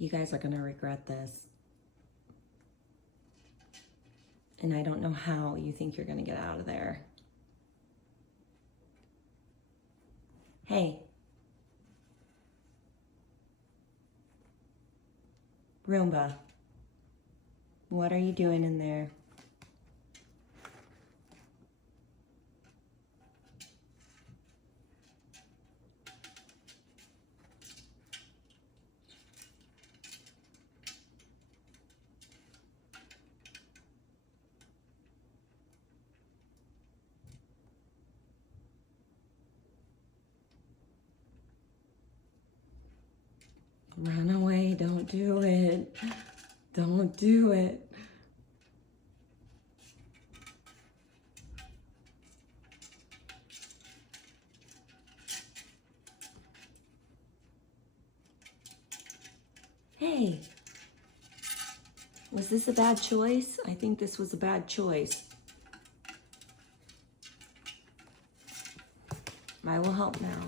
You guys are going to regret this. And I don't know how you think you're going to get out of there. Hey. Roomba. What are you doing in there? Run away, don't do it. Don't do it. Hey, was this a bad choice? I think this was a bad choice. I will help now.